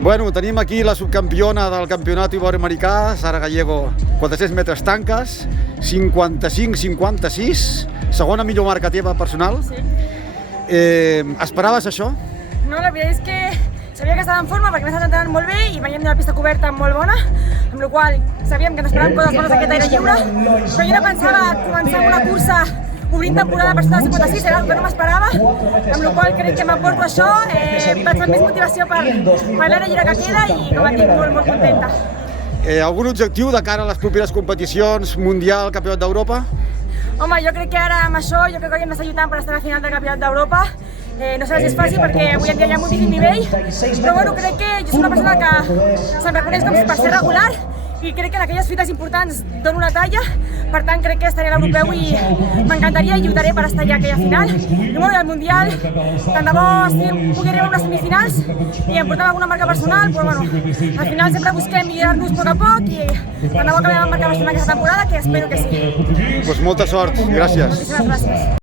Bueno, tenim aquí la subcampiona del campionat iberoamericà, Sara Gallego, 400 metres tanques, 55-56, segona millor marca teva personal. Sí. Esperaves això? No, la veritat és que sabia que estava en forma perquè m'he estat entrenant molt bé i veient la pista coberta molt bona, amb la qual sabíem que ens esperàvem coses bones aquest aire lliure, però jo no pensava començar amb una cursa obrint temporada per sota del 56, era el que no m'esperava, amb la qual crec que m'emporto això, vaig amb més motivació per l'aire lliure que queda i com et dic, molt contenta. Algun objectiu de cara a les properes competicions, Mundial, Campionat d'Europa? Home, jo crec que ara amb això, jo crec que hauríem d'estar lluitant per estar a la final del Campionat d'Europa. No sé si és fàcil perquè avui en dia hi ha moltíssim nivell, però bueno, crec que jo soc una persona que se'm reconeix com per ser regular i crec que en aquelles fites importants dono la talla, per tant crec que estaré a l'europeu i m'encantaria i lluitaré per estar allà a aquella final. I bueno, al Mundial, tant de bo pugui arribar a unes semifinals i em portar alguna marca personal, però bueno, al final sempre busquem millorar-nos a poc i tant de bo acabem amb marca personal aquesta temporada, que espero que sí. Doncs molta sort, gràcies. Moltíssimes gràcies.